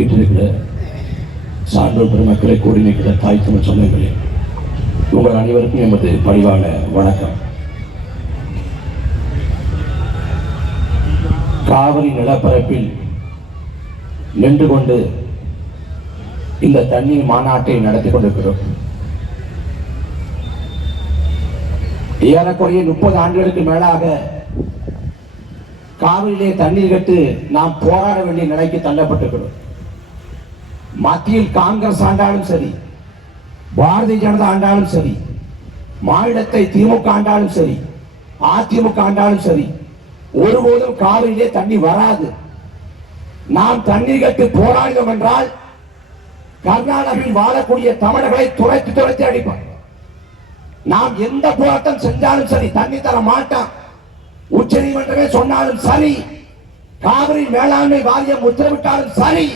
வீட்டிருக்கிற சான்றோர் பெருமக்களை கூடி நிற்கிற தாய் தமிழ் சொந்தங்களே, உங்கள் அனைவருக்கும் எமது பணிவான வணக்கம். காவிரி நிலப்பரப்பில் நின்று கொண்டு இந்த தண்ணீர் மாநாட்டை நடத்தி கொண்டிருக்கிறோம். ஏறக்குறைய 30 ஆண்டுகளுக்கு மேலாக காவிரியிலே தண்ணீர் கட்டு நாம் போராட வேண்டிய நிலைக்கு தள்ளப்பட்டிருக்கிறோம். மத்தியில் காங்கிரஸ் ஆண்டாலும் சரி, பாரதிய ஜனதா ஆண்டாலும் சரி, மாநிலத்தை திமுக ஆண்டாலும் சரி, அதிமுக ஆண்டாலும் சரி, ஒருபோதும் காவிரியிலே தண்ணி வராது. நாம் தண்ணீர் கட்டு போராடினோம் என்றால் கர்நாடகாவில் வாழக்கூடிய தமிழர்களை துரைத்து துரைத்து அடிப்பார். நாம் எந்த போராட்டம் செஞ்சாலும் சரி, தண்ணி தர மாட்டான். உச்ச நீதிமன்றமே சொன்னாலும் சரி, காவிரி மேலாண்மை வாரியம் உத்தரவிட்டாலும் சரி,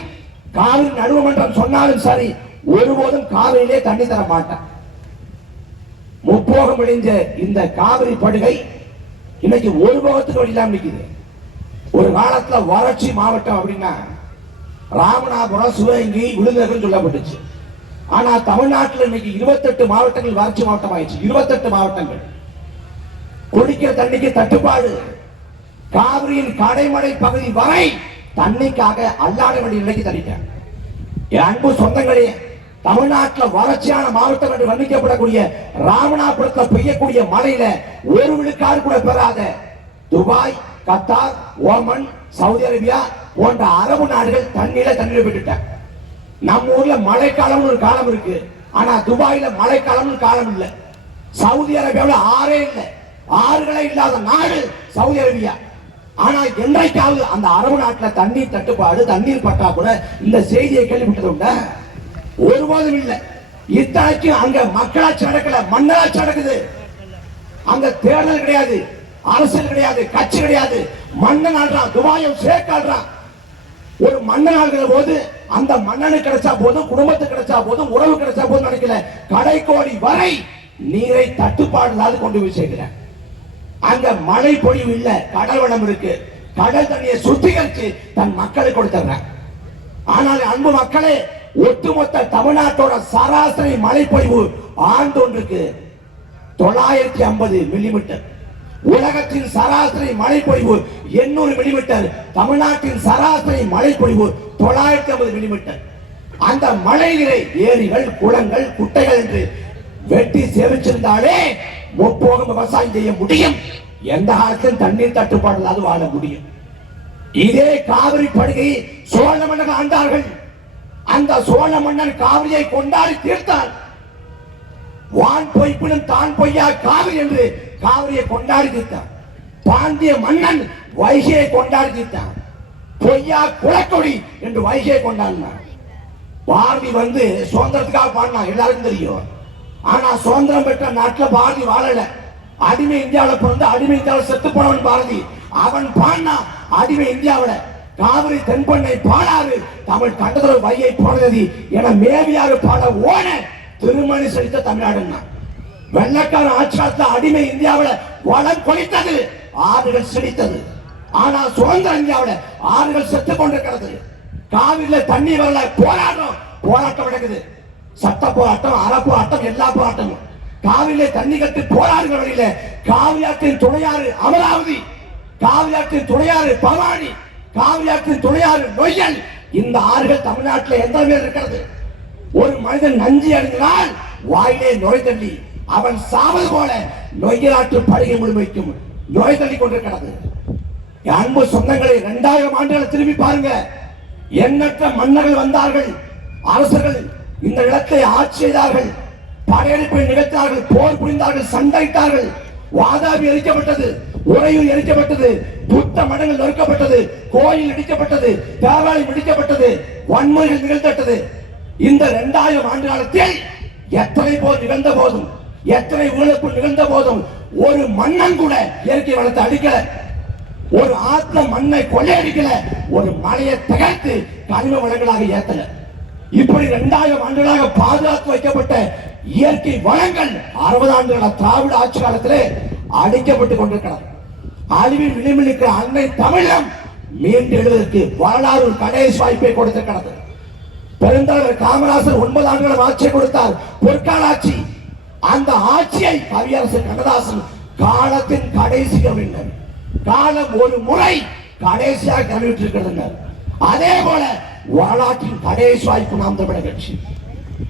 காவிரி நடுவமன்றம் சொன்னாலும் சரி, ஒருபோதும் காவிரியிலே தண்ணி தர மாட்டான். முப்போகம் விளைஞ்ச இந்த காவிரி படுகை இன்னைக்கு ஒரு போகத்துக்கு வழியிலாம் நிற்குது. ஒரு காலத்துல வறட்சி மாவட்டம் அப்படின்னா ராமநாதபுரம், சிவகங்கை, விருதுநகர் சொல்லப்பட்டுச்சு. ஆனா தமிழ்நாட்டில் இன்னைக்கு 28 மாவட்டங்கள் வறட்சி மாவட்டம் ஆயிடுச்சு. 28 மாவட்டங்கள். குடிக்கிற தண்ணிக்கு தட்டுப்பாடு. காவிரியின் கடைமடை பகுதி வரை தண்ணிக்காக அல்லாட வேண்டிய நிலைக்கு தள்ளிட்டாங்க. அன்பு சொந்தங்களே, தமிழ்நாட்டில் வறட்சியான மாவட்டம் என்று வர்ணிக்கப்படக்கூடிய ராமநாதபுரத்தில் பெய்யக்கூடிய மழையில ஒரு விழுக்காடு கூட பெறாத Dubai, Qatar, Oman, Saudi Arabia போன்ற அரபு நாடுகள் தண்ணீரை விட்டுட்டாங்க. நம்ம ஊர்ல மழைக்காலம் ஒரு காலம் இருக்கு, ஆனா துபாயில மழைக்காலம் காலம் இல்லை. சவுதி அரேபியாவில் ஆறே இல்லை, ஆறுகளே இல்லாத நாடு சவுதி அரேபியா. ஆனா என்றைக்காவது அந்த அரபு நாட்டில் தண்ணீர் தட்டுப்பாடு, தண்ணீர் பற்றாக்குறை இந்த செய்தியை கேள்விப்பட்டது உண்டா? ஒருபோதும் இல்லை. இத்தனைக்கும் அங்க மக்களாட்சி நடக்கல, மன்னராட்சி நடக்குது. அங்க தேர்தல் கிடையாது, அரசியல் கிடையாது, கட்சி கிடையாது. மன்னன் ஆள்றான், துபாயும் ஷேக் ஆள்றான். ஒரு மன்னன் ஆள்கிற போது அந்த மன்னனுக்கு கிடைச்சா போதும், குடும்பத்துக்கு கிடைச்சா போதும், உறவு கிடைச்சா போதும் நினைக்கல. கடைக்கோடி வரை நீரை தட்டுப்பாடு இல்லாது கொண்டு போய் சேர்க்கிறேன். அங்க மழை பொழிவு இல்ல, கடல் வளம் இருக்கு. கடல் தண்ணியை சுத்திகரித்து தன் மக்களுக்கு கொடுத்துறேன். ஆனால் அன்பு மக்களே, ஒட்டுமொத்த தமிழ்நாட்டோட சராசரி மழை பொழிவு ஆண்டு ஒன்றுக்கு 950 மில்லிமீட்டர். உலகத்தின் சராசரி மழை பொழிவு 800 மில்லிமீட்டர். தமிழ்நாட்டின் சராசரி மழை பொழிவு 950 மில்லிமீட்டர். அந்த மழை நீரை ஏரிகள், குளங்கள், குட்டைகள் என்று வெட்டி சேமிச்சிருந்தாலே முப்போகம் விவசாயம் செய்ய முடியும். எந்த காலத்திலும் தண்ணீர் தட்டுப்பாடு இல்லாது வாழ முடியும். இதே காவிரி படுகையை சோழ மன்னர்கள் ஆண்டார்கள். அந்த சோழ மன்னன் காவிரியை கொண்டாடி தீர்த்தார். வான் பொய்ப்பினும் தான் பொய்யா காவிரி என்று காவிரியை கொண்டாடி தீர்த்தார். பாண்டிய மன்னன் வைகையை கொண்டாடி தீர்த்தார். பொய்யா குளக்கொடி என்று வைகையை கொண்டாடினார். பாரதி சுதந்திரத்துக்காக பாடினார், எல்லாருக்கும் தெரியும். ஆனா சுதந்திரம் பெற்ற நாட்டில் பாரதி வாழல. அடிமை இந்தியாவில் பிறந்து அடிமை இந்தியாவில் செத்து போனவன் பாரதி. அவன் பாடினா அடிமை இந்தியாவில் காவிரி தென்பண்ணை பாடாது தமிழ் கண்டதுரை வையை போனது என மேவியாறு பாட ஓன திருமணி செலுத்த தமிழ்நாடு. வெள்ளக்கார ஆட்சியாளத்தில் அடிமை இந்தியாவில் வளம் கொளித்தது, ஆறுகள் செழித்தது. ஆனா சுதந்திர இந்தியாவில் ஆறுகள் செத்து கொண்டிருக்கிறது. காவிரியில தண்ணி வரல, போராட்டம் நடக்குது. சட்ட போராட்டம், அற போராட்டம், எல்லா போராட்டமும். காவிரியில தண்ணி கட்டி போராடுகிற வழியில காவிரியாற்றின் துணையாறு அமராவதி, காவிரியாற்றின் துணையாறு பவானி, காவிரியாற்றின் துணையாறு நொய்யல், இந்த ஆறுகள் தமிழ்நாட்டில் எந்த பேர் இருக்கிறது? ஒரு மனிதன் நஞ்சி அடைந்தால் வாயிலே நோய் தள்ளி அவன் சாவது போல நொய்யலாற்று படுகை முழுமைக்கும் நோய் தள்ளி கொண்டிருக்கிறது. அன்பு சொந்தங்களை 2000 ஆண்டுகளை திரும்பி பாருங்க. எண்ணற்ற மன்னர்கள் வந்தார்கள், அரசர்கள் இந்த நிலத்தை ஆட்சி செய்தார்கள், படையெடுப்பை நிகழ்த்தார்கள், போர் புரிந்தார்கள், சண்டையிட்டார்கள். வாதாபி எரிக்கப்பட்டது, உறையூர் எரிக்கப்பட்டது, புத்த மடங்கள் நொறுக்கப்பட்டது, கோயில் இடிக்கப்பட்டது, தேவாலயம் இடிக்கப்பட்டது, வன்முறைகள் நிகழ்த்தப்பட்டது. இந்த 2000 ஆண்டு காலத்தில் எத்தனை போர் நிகழ்ந்த போதும், எத்தனை உயிரிழப்பு நிகழ்ந்த போதும் ஒரு மன்னன் கூட இயற்கை வளத்தை அடிக்கல, ஒரு ஆத்ம மண்ணை கொள்ளையடிக்கல, ஒரு மலையை தகர்த்து கனிம வளங்களாக ஏத்தல. இப்படி 2000 ஆண்டுகளாக பாதுகாத்து வைக்கப்பட்ட இயற்கை வளங்கள் 60 ஆண்டுகள திராவிட ஆட்சி காலத்திலே அழிக்கப்பட்டுக் கொண்டிருக்கிறது. அழிவில் விளிம்பில் இருக்கிற அன்னை தமிழம் மீண்டு எழுவதற்கு வரலாறு கடைசி வாய்ப்பை கொடுத்திருக்கிறது. பெருந்தலைவர் காமராசர் 9 ஆண்டுகள் ஆட்சியை கொடுத்தார், பொற்கால ஆட்சி. அந்த ஆட்சியை கவியரசர் கண்ணதாசன் காலத்தின் கடைசி கவிஞர், காலம் ஒரு முறை கடைசியாக கவிவிட்டிருக்கிறது. அதே போல வரலாற்றின் கடைசி வாய்ப்பு நாம் தமிழர் கட்சி.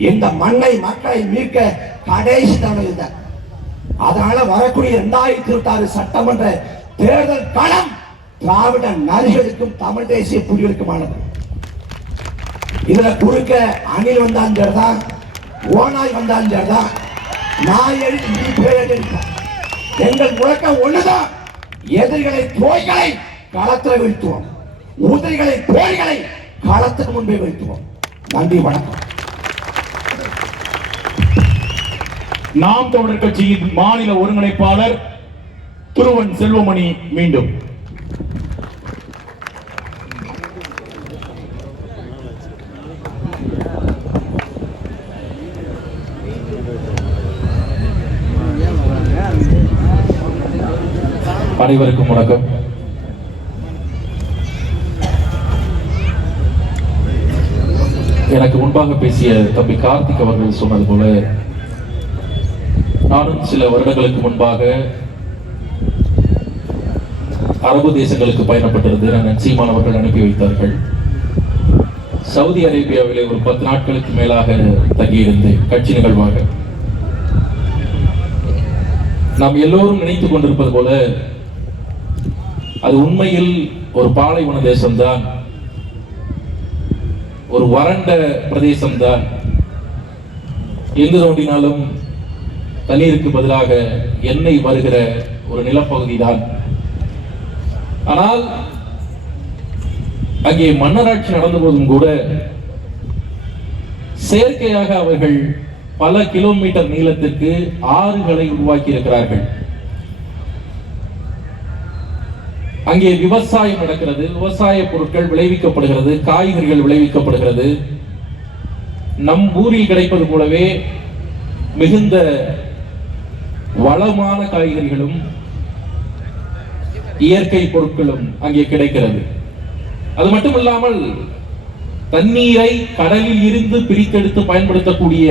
இந்த மண்ணை மக்களை மீட்க கடைசி தவணை. அதனால வரக்கூடிய 2026 சட்டமன்ற தேர்தல் களம் திராவிட நரிகளுக்கும் தமிழ் தேசிய புலிகளுக்குமானது. இதுல குறுக்க அணில் வந்தாலும் சரிதான், ஓனாய் வந்தாலும் சரிதான், நாய் எழுதிப்போம். எங்கள் முழக்கம் ஒண்ணுதான், எதிரிகளை போய்களை களத்தில் வீழ்த்துவோம், உதிரிகளை போய்களை களத்துக்கு முன்பே வீழ்த்துவோம். நன்றி, வணக்கம். நாம் தமிழர் கட்சியின் மாநில ஒருங்கிணைப்பாளர் துருவன் செல்வமணி மீண்டும். அனைவருக்கும் வணக்கம். எனக்கு முன்பாக பேசிய தம்பி கார்த்திக் அவர்கள் சொன்னது போல நானும் சில வருடங்களுக்கு முன்பாக அரபு தேசங்களுக்கு பயணப்பட்டிருந்தேன். சீமான் அவர்கள் அனுப்பி வைத்தார்கள். சவுதி அரேபியாவிலே ஒரு 10 நாட்களுக்கு மேலாக தங்கியிருந்தேன் கட்சி நிகழ்வாக. நாம் எல்லோரும் நினைத்துக் கொண்டிருப்பது போல அது உண்மையில் ஒரு பாலைவன தேசம்தான், ஒரு வறண்ட பிரதேசம்தான். எங்கு தோண்டினாலும் தண்ணீருக்கு பதிலாக எண்ணெய் வருகிற ஒரு நிலப்பகுதி தான். ஆனால் அங்கே மன்னராட்சி நடந்த போதும் கூட செயற்கையாக அவர்கள் பல கிலோமீட்டர் நீளத்திற்கு ஆறுகளை உருவாக்கி இருக்கிறார்கள். அங்கே விவசாயம் நடக்கிறது, விவசாய பொருட்கள் விளைவிக்கப்படுகிறது, காய்கறிகள் விளைவிக்கப்படுகிறது. நம் ஊரில் கிடைப்பது போலவே மிகுந்த வளமான காய்கறிகளும் இயற்கை பொருட்களும் அங்கே கிடைக்கிறது. அது மட்டுமில்லாமல் தண்ணீரை கடலில் இருந்து பிரித்தெடுத்து பயன்படுத்தக்கூடிய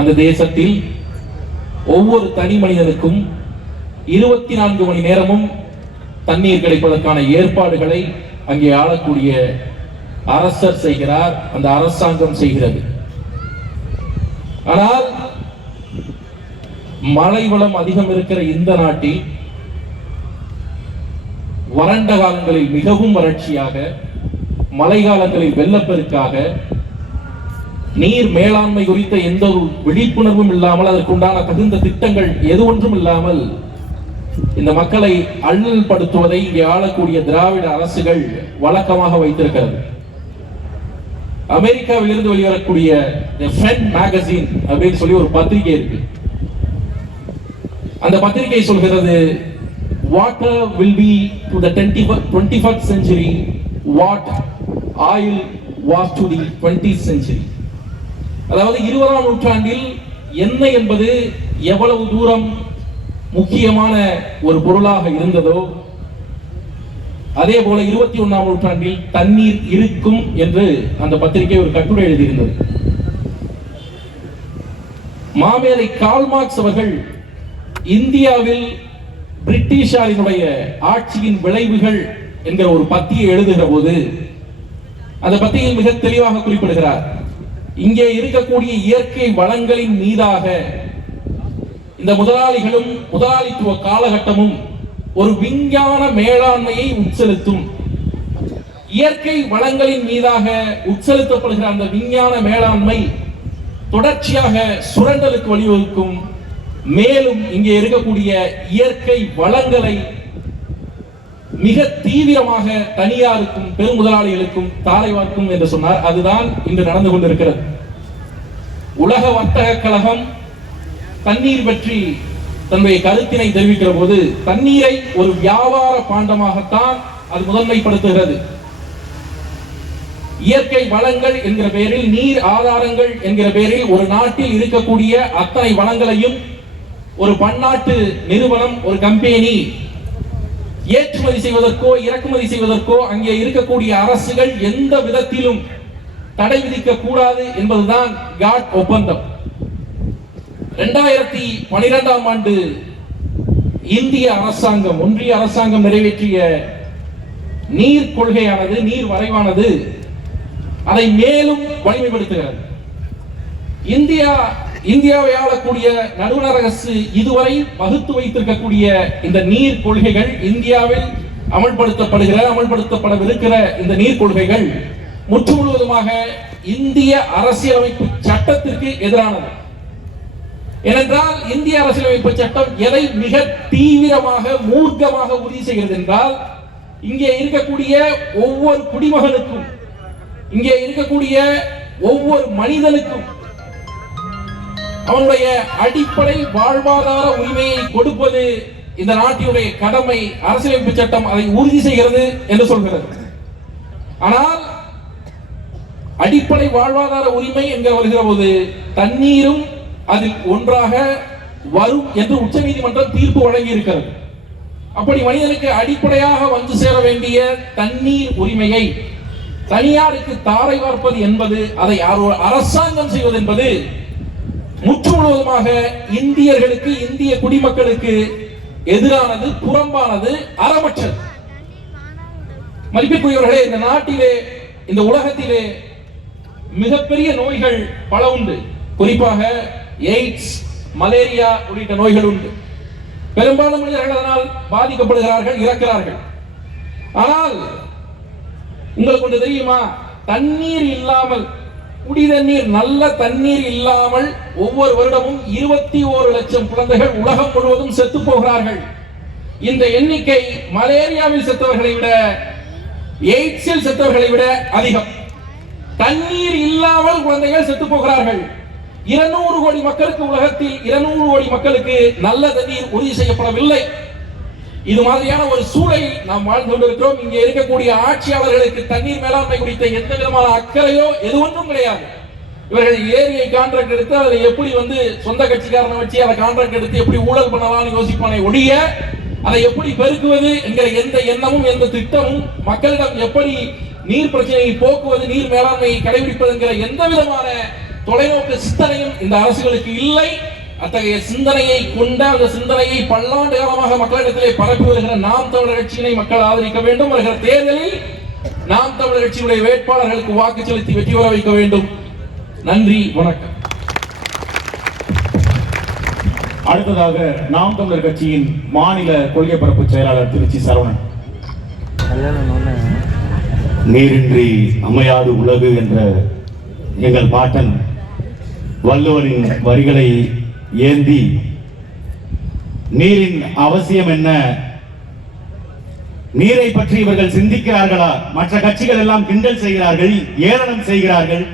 அந்த தேசத்தில் ஒவ்வொரு தனி மனிதனுக்கும் 24 மணி நேரமும் தண்ணீர் கிடைப்பதற்கான ஏற்பாடுகளை அங்கே ஆளக்கூடிய அரசர் செய்கிறார், அந்த அரசாங்கம் செய்கிறது. ஆனால் மழை வளம் அதிகம் இருக்கிற இந்த நாட்டில் வறண்ட காலங்களில் மிகவும் வறட்சியாக, மழை காலங்களில் வெள்ளப்பெருக்காக, நீர் மேலாண்மை குறித்த எந்த ஒரு விழிப்புணர்வும் இல்லாமல், அதற்குண்டான தகுந்த திட்டங்கள் எது ஒன்றும் இல்லாமல் இந்த மக்களை அல்லல் படுத்துவதை இங்கே ஆளக்கூடிய திராவிட அரசுகள் வழக்கமாக வைத்திருக்கிறது. அமெரிக்காவில் இருந்து வெளிவரக்கூடிய ஃப்ரெண்ட் மேகசின் அப்படின்னு சொல்லி ஒரு பத்திரிகை இருக்கு. அந்த பத்திரிகை சொல்கிறது, water will be to the 21st century what oil was to the 20th century. அதாவது 20ஆம் நூற்றாண்டில் எண்ணெய் என்பது எவ்வளவு தூரம் முக்கியமான ஒரு பொருளாக இருந்ததோ அதே போல 21ஆம் நூற்றாண்டில் தண்ணீர் இருக்கும் என்று அந்த பத்திரிகை ஒரு கட்டுரை எழுதியிருந்தது. மாமேதை கார்ல் மார்க்ஸ் அவர்கள் இந்தியாவில் பிரிட்டிஷாரினுடைய ஆட்சியின் விளைவுகள் என்கிற ஒரு பத்தியை எழுதுகிற போது அந்த பத்தியில் மிக தெளிவாக குறிப்பிடுகிறார், இங்கே இருக்கக்கூடிய இயற்கை வளங்களின் மீதாக இந்த முதலாளிகளும் முதலாளித்துவ காலகட்டமும் ஒரு விஞ்ஞான மேலாண்மையை உட்செலுத்தும். இயற்கை வளங்களின் மீதாக உட்செலுத்தப்படுகிற அந்த விஞ்ஞான மேலாண்மை தொடர்ச்சியாக சுரண்டலுக்கு வழிவகுக்கும். மேலும் இங்கே இருக்கக்கூடிய இயற்கை வளங்களை மிக தீவிரமாக தனியாருக்கும் பெரும் முதலாளிகளுக்கும் தாரை வார்க்கும் என்று சொன்னார். அதுதான் இன்று நடந்து கொண்டிருக்கிறது. உலக வர்த்தக கழகம் தண்ணீர் பற்றி தன்னுடைய கருத்தினை தெரிவிக்கிற போது தண்ணீரை ஒரு வியாபார பாண்டமாகத்தான் அது முதன்மைப்படுத்துகிறது. இயற்கை வளங்கள் என்கிற பெயரில், நீர் ஆதாரங்கள் என்கிற பெயரில் ஒரு நாட்டில் இருக்கக்கூடிய அத்தனை வளங்களையும் ஒரு பன்னாட்டு நிறுவனம், ஒரு கம்பெனி ஏற்றுமதி செய்வதற்கோ இறக்குமதி செய்வதற்கோ அங்கே இருக்கக்கூடிய அரசுகள் எந்த விதத்திலும் தடை விதிக்க கூடாது என்பதுதான் காட் ஒப்பந்தம். 2012ஆம் ஆண்டு இந்திய அரசாங்கம், ஒன்றிய அரசாங்கம் நிறைவேற்றிய நீர் கொள்கையானது, நீர் வரைவானது அதை மேலும் வலிமைப்படுத்துகிறது. இந்தியாவை ஆளக்கூடிய நடுவண் அரசு இதுவரை வகுத்து வைத்திருக்கக்கூடிய இந்த நீர் கொள்கைகள், இந்தியாவில் அமல்படுத்தப்படவிருக்கிற இந்த நீர் கொள்கைகள் முற்று முழுவதுமாக இந்திய அரசியலமைப்பு சட்டத்திற்கு எதிரானது. ஏனென்றால் இந்திய அரசியலமைப்பு சட்டம் எதை மிக தீவிரமாக, மூர்க்கமாக உறுதி செய்கிறது என்றால், இங்கே இருக்கக்கூடிய ஒவ்வொரு குடிமகனுக்கும், இங்கே இருக்கக்கூடிய ஒவ்வொரு மனிதனுக்கும் அவனுடைய அடிப்படை வாழ்வாதார உரிமையை கொடுப்பது இந்த நாட்டினுடைய கடமை. அரசியலமைப்பு சட்டம் அதை உறுதி செய்கிறது என்று சொல்கிறது. ஆனால் அடிப்படை வாழ்வாதார உரிமை என்க வருகிற போது தண்ணீரும் அதில் ஒன்றாக வரும் என்று உச்சநீதிமன்றம் தீர்ப்பு வழங்கி இருக்கிறது. அப்படி மனிதனுக்கு அடிப்படையாக வந்து சேர வேண்டிய தண்ணீர் உரிமையை தனியாருக்கு தாரை வார்ப்பது என்பது, அதை அரசாங்கம் செய்வது என்பது முற்று முழுவதுமாக இந்தியர்களுக்கு, இந்திய குடிமக்களுக்கு எதிரானது, புறம்பானது, அறமற்றது. மதிப்பிற்குரியவர்களே, இந்த நாட்டிலே, இந்த உலகத்திலே மிகப்பெரிய நோய்கள் பல உண்டு. குறிப்பாக எய்ட்ஸ், மலேரியா உள்ளிட்ட நோய்கள் உண்டு. பெரும்பாலான மனிதர்கள் அதனால் பாதிக்கப்படுகிறார்கள், இறக்கிறார்கள். ஆனால் உங்களுக்கு ஒன்று தெரியுமா? தண்ணீர் இல்லாமல், குடி தண்ணீர், நல்ல தண்ணீர் இல்லாமல் ஒவ்வொரு வருடமும் 21 லட்சம் குழந்தைகள் உலகம் முழுவதும் செத்து போகிறார்கள். இந்த எண்ணிக்கை மலேரியாவில் செத்தவர்களை விட, எய்ட்ஸில் செத்தவர்களை விட அதிகம். தண்ணீர் இல்லாமல் குழந்தைகள் செத்து போகிறார்கள். 200 கோடி மக்களுக்கு, உலகத்தில் 200 கோடி மக்களுக்கு நல்ல தண்ணீர் உறுதி செய்யப்படவில்லை. இது மாதிரியான ஒரு சூழலில் நாம் வாழ்ந்து கொண்டிருக்கிறோம். இங்கே இருக்கக்கூடிய ஆட்சியாளர்களுக்கு தண்ணீர் மேலாண்மை குறித்த எந்த விதமான அக்கறையோ எது ஒன்றும் கிடையாது. இவர்கள் ஏரியை கான்ட்ராக்ட் எடுத்து அதில் எப்படி சொந்த கட்சிக்காரனை வச்சு அதை கான்ட்ராக்ட் எடுத்து எப்படி ஊழல் பண்ணலாம்னு யோசிப்பானே ஒழிய, அதை எப்படி பெருக்குவது என்கிற எந்த எண்ணமும், எந்த திட்டமும், மக்களிடம் எப்படி நீர் பிரச்சனையை போக்குவது, நீர் மேலாண்மையை கடைபிடிப்பது என்கிற எந்த விதமான தொலைநோக்கு சிந்தனையும் இந்த அரசுகளுக்கு இல்லை. அத்தகைய சிந்தனையை கொண்ட, அந்த சிந்தனையை பல்லாண்டு காலமாக மக்களிடத்திலே பரப்பி வருகிற நாம் தமிழர் கட்சியினை மக்கள் ஆதரிக்க வேண்டும். வருகிற தேர்தலில் நாம் தமிழர் கட்சியுடைய வேட்பாளர்களுக்கு வாக்கு செலுத்தி வெற்றி பெற வைக்க வேண்டும். நன்றி, வணக்கம். அடுத்ததாக நாம் தமிழர் கட்சியின் மாநில கொள்கை பரப்பு செயலாளர் திருச்சி சரவணன். நீரின்றி அமையாது உலகு என்ற எங்கள் பாட்டன் வள்ளுவரின் வரிகளை ஏந்தி நீரின் அவசியம் என்ன, நீரை பற்றி இவர்கள் சிந்திக்கிறார்களா? மற்ற கட்சிகள் எல்லாம் கிண்டல் செய்கிறார்கள், ஏளனம் செய்கிறார்கள்.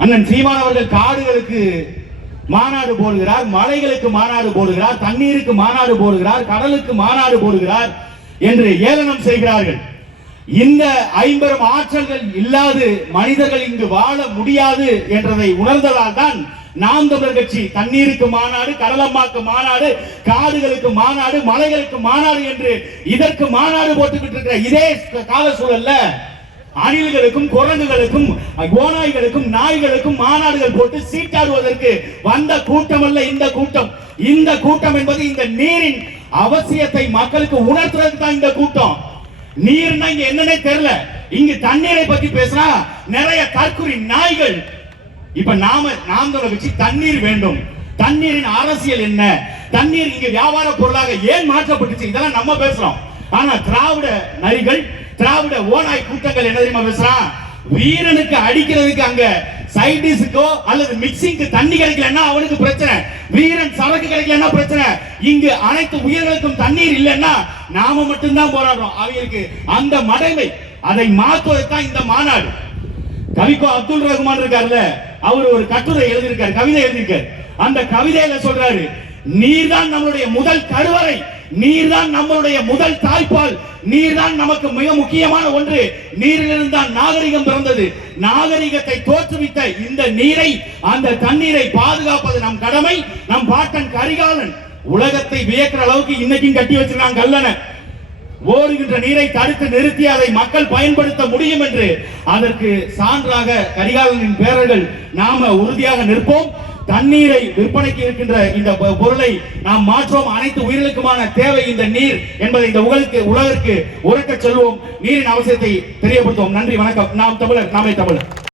அண்ணன் சீமான் அவர்கள் காடுகளுக்கு மாநாடு போடுகிறார், மலைகளுக்கு மாநாடு போடுகிறார், தண்ணீருக்கு மாநாடு போடுகிறார், கடலுக்கு மாநாடு போடுகிறார் என்று ஏளனம் செய்கிறார்கள். இந்த 50 ஆற்றல்கள் இல்லாது மனிதர்கள் இங்கு வாழ முடியாது என்றதை உணர்ந்ததால் தான் நாம் தமிழர் கட்சி தண்ணீருக்கு மாநாடு, கடலம்மாக்கு மாநாடு, காடுகளுக்கு மாநாடு, மலைகளுக்கு மாநாடு என்று இதற்கு மாநாடு போட்டுக்கிட்டு இருக்கிற இதே கால சூழல்ல அணில்களுக்கும், குரங்குகளுக்கும், ஓநாய்களுக்கும், நாய்களுக்கும் மாநாடுகள் போட்டு சீட்டாடுவதற்கு வந்த கூட்டம் அல்ல இந்த கூட்டம். இந்த கூட்டம் என்பது இந்த நீரின் அவசியத்தை மக்களுக்கு உணர்த்துறதுக்கு தான் இந்த கூட்டம். நீர்னா இங்க என்னன்னே தெரியல. இங்கு தண்ணீரை பத்தி பேசினா நிறைய தற்குறி நாய்கள். இப்ப நாம் தமிழர் கட்சி தண்ணீர் வேண்டும், தண்ணீரின் அரசியல் என்ன, தண்ணீர் இங்க வியாபார பொருளாக ஏன் மாற்றப்பட்டுச்சு, இதெல்லாம் நம்ம பேசுறோம். ஆனா திராவிட நரிகள், திராவிட ஓநாய் கூட்டங்கள் என்ன தெரியுமா பேசுறான்? வீரனுக்கு அடிக்கிறதுக்கு அங்க சைடிஸ்க்கோ அல்லது மிக்சிங்க்கு தண்ணி கிடைக்கலன்னா அவனுக்கு பிரச்சனை, வீரன் சரக்கு கிடைக்கலன்னா பிரச்சனை. இங்கு அனைத்து உயிர்களுக்கும் தண்ணீர் இல்லைன்னா நாம மட்டும்தான் போராடுறோம். அவங்களுக்கு அந்த மடைமை, அதை மாற்றுவதற்கான் இந்த மாநாடு. கவிக்கோ அப்துல் ரஹ்மான் இருக்காருல்ல, அவர் ஒரு கட்டுரை எழுதியிருக்காரு, கவிதை எழுதியிருக்காரு. அந்த கவிதையில சொல்றாரு, நீர்தான் நம்மளுடைய முதல் கருவறை, நீர்தான் நம்மளுடைய முதல் தாய்ப்பால், நீர்தான் நமக்கு மிக முக்கியமான ஒன்று, நீரிலிருந்து தான் நாகரிகம் பிறந்தது, நாகரிகத்தை தோற்றுவித்த இந்த நீரை, அந்த தண்ணீரை பாதுகாப்பது நம் கடமை. நம் பாட்டன் கரிகாலன் உலகத்தை வியக்கிற அளவுக்கு இன்னைக்கும் கட்டி வச்சிருக்காங்க கல்லணை. ஓடுகின்ற நீரை தடுத்து நிறுத்தி அதை மக்கள் பயன்படுத்த முடியும் என்று அதற்கு சான்றாக கரிகாலனின் பேரர்கள் நாம உறுதியாக நிற்போம். தண்ணீரை விற்பனைக்கு இருக்கின்ற இந்த பொருளை நாம் மாற்றோம். அனைத்து உயிர்களுக்குமான தேவை இந்த நீர் என்பதை இந்த உலகிற்கு உறக்க சொல்வோம். நீரின் அவசியத்தை தெரியப்படுத்துவோம். நன்றி, வணக்கம். நாம் தமிழர், நாமே தமிழர்.